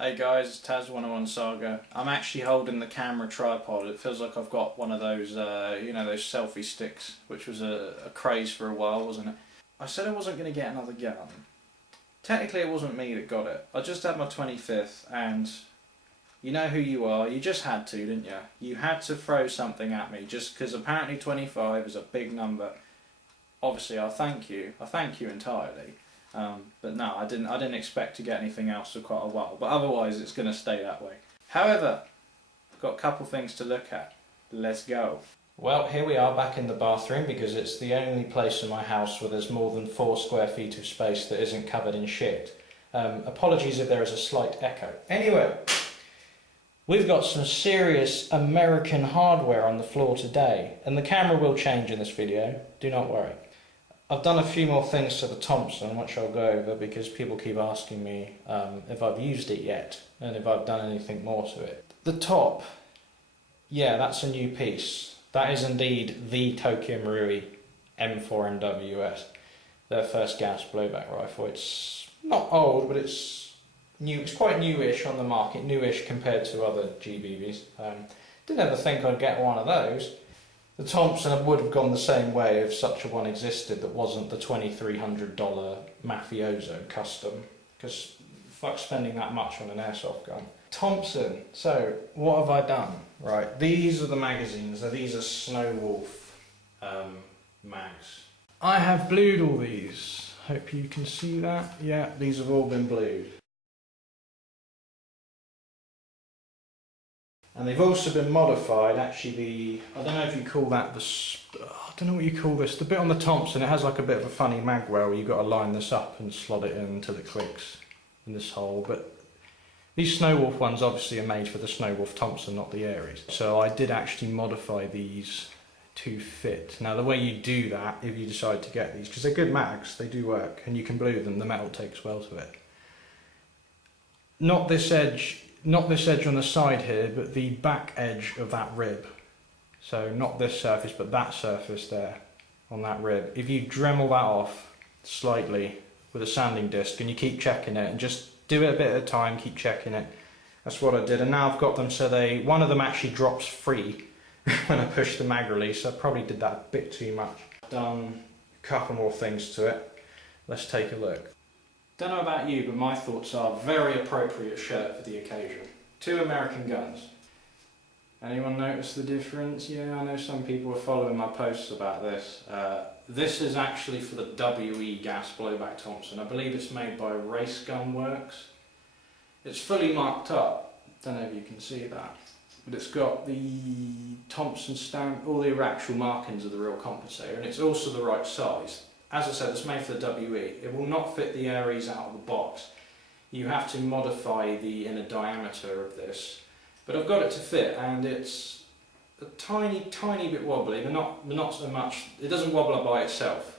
Hey guys, it's Taz101 Saga. I'm actually holding the camera tripod. It feels like I've got one of those, those selfie sticks, which was a craze for a while, wasn't it? I said I wasn't going to get another gun. Technically it wasn't me that got it. I just had my 25th and you know who you are, you just had to, didn't you? You had to throw something at me just because apparently 25 is a big number. Obviously I thank you entirely. But no, I didn't expect to get anything else for quite a while, but otherwise it's going to stay that way. However, I've got a couple things to look at. Let's go. Well, here we are back in the bathroom because it's the only place in my house where there's more than 4 square feet of space that isn't covered in shit. Apologies if there is a slight echo. Anyway, we've got some serious American hardware on the floor today, and the camera will change in this video, do not worry. I've done a few more things to the Thompson, which I'll go over because people keep asking me if I've used it yet and if I've done anything more to it. The top, yeah, that's a new piece. That is indeed the Tokyo Marui M4NWS, their first gas blowback rifle. It's not old, but it's new. It's quite newish on the market, newish compared to other GBBs. Didn't ever think I'd get one of those. The Thompson would have gone the same way if such a one existed that wasn't the $2,300 mafioso custom, because fuck spending that much on an airsoft gun. Thompson, so what have I done? Right, these are the magazines, so these are Snow Wolf mags. I have blued all these, hope you can see that. Yeah, these have all been blued. And they've also been modified, actually I don't know if you call that I don't know what you call this, the bit on the Thompson, it has like a bit of a funny mag wear where you've got to line this up and slot it in until it clicks in this hole, but these Snow Wolf ones obviously are made for the Snow Wolf Thompson, not the Aries. So I did actually modify these to fit. Now the way you do that, if you decide to get these, because they're good mags, they do work, and you can blue them, the metal takes well to it. Not this edge on the side here, but the back edge of that rib. So not this surface, but that surface there on that rib. If you Dremel that off slightly with a sanding disc and you keep checking it and just do it a bit at a time, keep checking it. That's what I did, and now I've got them so one of them actually drops free when I push the mag release. I probably did that a bit too much. Done a couple more things to it. Let's take a look. Don't know about you, but my thoughts are very appropriate shirt for the occasion. 2 American guns. Anyone notice the difference? Yeah, I know some people are following my posts about this. This is actually for the WE gas blowback Thompson. I believe it's made by Race Gun Works. It's fully marked up. Don't know if you can see that. But it's got the Thompson stamp, all the actual markings of the real compensator, and it's also the right size. As I said, it's made for the WE. It will not fit the Aries out of the box. You have to modify the inner diameter of this. But I've got it to fit, and it's a tiny bit wobbly, but not so much. It doesn't wobble up by itself.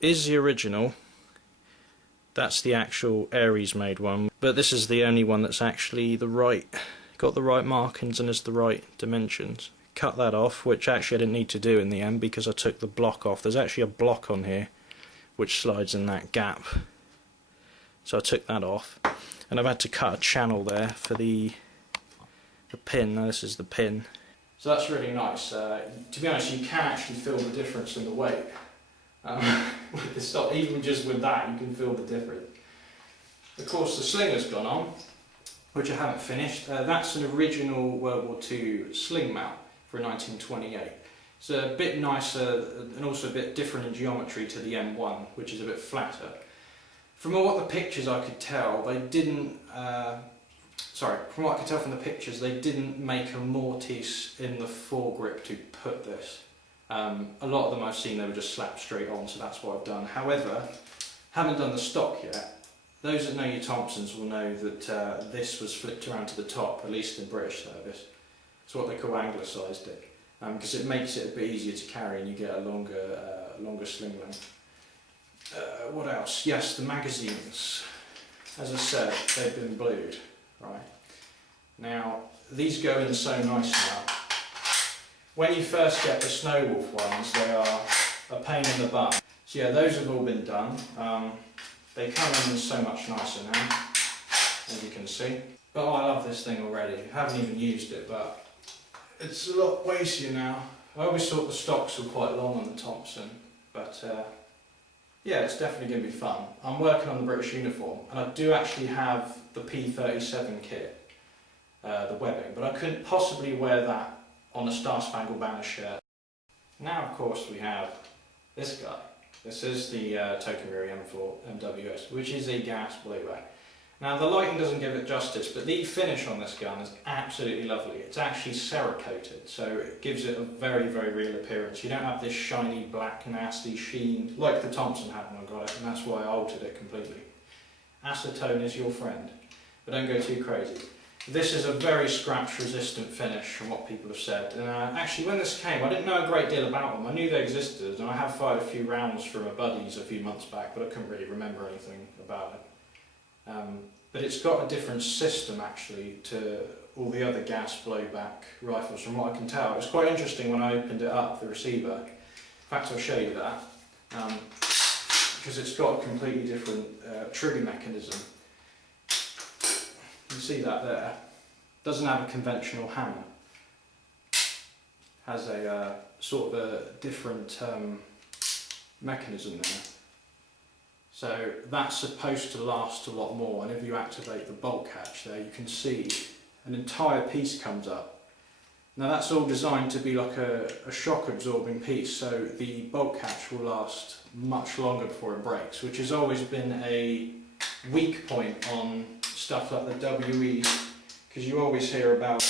Is the original. That's the actual Aries made one, but this is the only one that's actually got the right markings and is the right dimensions. Cut that off, which actually I didn't need to do in the end because I took the block off. There's actually a block on here which slides in that gap, so I took that off, and I've had to cut a channel there for the pin. Now this is the pin, so that's really nice. To be honest, you can actually feel the difference in the weight with the stock. Even just with that you can feel the difference. Of course the slinger's gone on, which I haven't finished. That's an original World War II sling mount for 1928. It's a bit nicer and also a bit different in geometry to the M1, which is a bit flatter. From what the pictures I could tell, they didn't. From what I could tell from the pictures, they didn't make a mortise in the foregrip to put this. A lot of them I've seen, they were just slapped straight on, so that's what I've done. However, haven't done the stock yet. Those that know your Thompsons will know that this was flipped around to the top, at least in British service. It's what they call anglicised it, because it makes it a bit easier to carry and you get a longer sling length. What else? Yes, the magazines. As I said, they've been blued. Right. Now, these go in so nice now. When you first get the Snow Wolf ones, they are a pain in the butt. So yeah, those have all been done. They come in so much nicer now. as you can see. But I love this thing already. I haven't even used it, but it's a lot weightier now. I always thought the stocks were quite long on the Thompson, but yeah, it's definitely going to be fun. I'm working on the British uniform, and I do actually have the P37 kit, the webbing, but I couldn't possibly wear that on a Star Spangled Banner shirt. Now, of course, we have this guy. This is the Tokyo Marui M4 MWS, which is a gas blowback. Now, the lighting doesn't give it justice, but the finish on this gun is absolutely lovely. It's actually cerakoted, so it gives it a very, very real appearance. You don't have this shiny, black, nasty sheen like the Thompson had when I got it, and that's why I altered it completely. Acetone is your friend, but don't go too crazy. This is a very scratch-resistant finish from what people have said. And actually, when this came, I didn't know a great deal about them. I knew they existed, and I have fired a few rounds from my buddies a few months back, but I couldn't really remember anything about it. But it's got a different system actually to all the other gas blowback rifles from what I can tell. It was quite interesting when I opened it up, the receiver. In fact, I'll show you that. Because it's got a completely different trigger mechanism. You can see that there. Doesn't have a conventional hammer. Has a sort of a different mechanism there. So that's supposed to last a lot more, and if you activate the bolt catch there, you can see an entire piece comes up. Now that's all designed to be like a shock absorbing piece, so the bolt catch will last much longer before it breaks, which has always been a weak point on stuff like the WEs, because you always hear about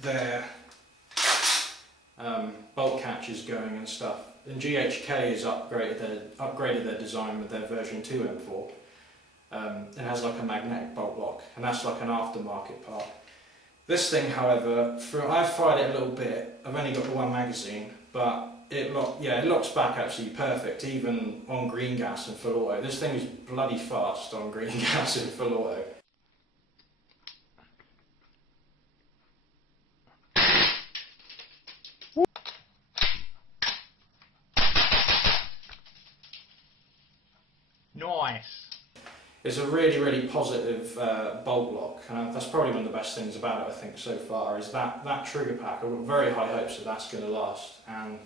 their bolt catches going and stuff. And GHK has upgraded their design with their version 2 M4. It has like a magnetic bolt lock, and that's like an aftermarket part. This thing, however, I've fired it a little bit. I've only got the one magazine, but it locks back absolutely perfect, even on green gas and full auto. This thing is bloody fast on green gas and full auto. Nice. It's a really, really positive bolt lock, and that's probably one of the best things about it, I think, so far, is that trigger pack. I've got very high hopes that that's going to last, and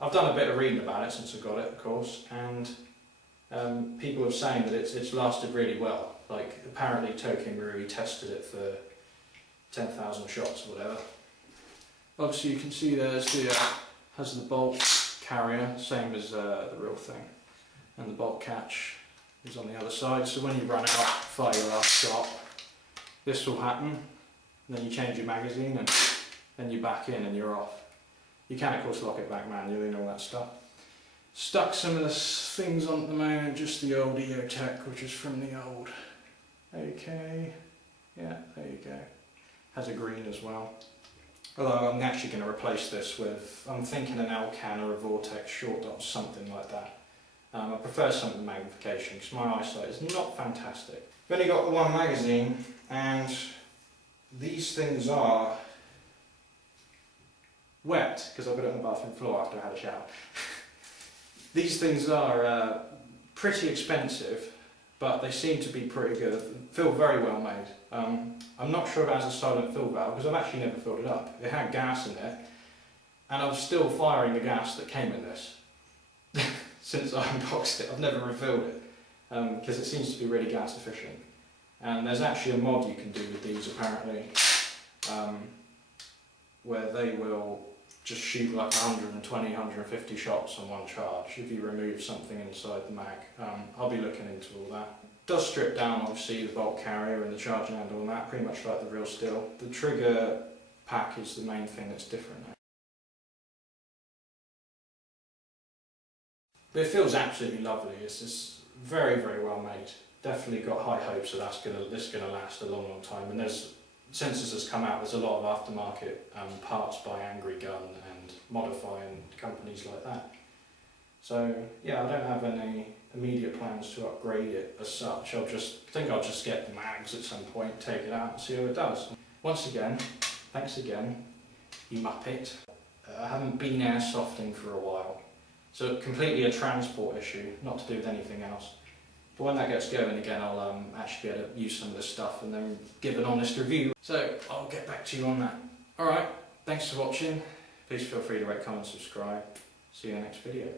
I've done a bit of reading about it since I got it, of course, and people are saying that it's lasted really well. Like, apparently Tokyo Marui tested it for 10,000 shots or whatever. Obviously you can see there's has the bolt carrier, same as the real thing. And the bolt catch is on the other side, so when you run out, fire your last shot, this will happen, and then you change your magazine and then you're back in and you're off. You can of course lock it back manually and all that stuff. Stuck some of the things on at the moment, just the old EOTech, which is from the old AK. Yeah, there you go. Has a green as well. Although I'm actually going to replace this with, I'm thinking an Elcan or a Vortex short dot, something like that. I prefer something with magnification because my eyesight is not fantastic. I've only got the one magazine, and these things are wet because I put it on the bathroom floor after I had a shower. These things are pretty expensive, but they seem to be pretty good. Feel very well made. I'm not sure if it has a silent fill valve because I've actually never filled it up. It had gas in it, and I was still firing the gas that came in this. Since I unboxed it, I've never refilled it because it seems to be really gas efficient. And there's actually a mod you can do with these apparently, where they will just shoot like 120, 150 shots on one charge if you remove something inside the mag. I'll be looking into all that. It does strip down obviously the bolt carrier and the charging handle and that, pretty much like the real steel. The trigger pack is the main thing that's different now. But it feels absolutely lovely. It's just very, very well made. Definitely got high hopes that this is going to last a long, long time. And since this has come out, there's a lot of aftermarket parts by Angry Gun and modifying companies like that. So yeah, I don't have any immediate plans to upgrade it as such. I think I'll just get the mags at some point, take it out and see how it does. Once again, thanks again, you muppet. I haven't been airsofting for a while. So completely a transport issue, not to do with anything else. But when that gets going again, I'll actually be able to use some of this stuff and then give an honest review. So I'll get back to you on that. Alright, thanks for watching. Please feel free to rate, comment, subscribe. See you in the next video.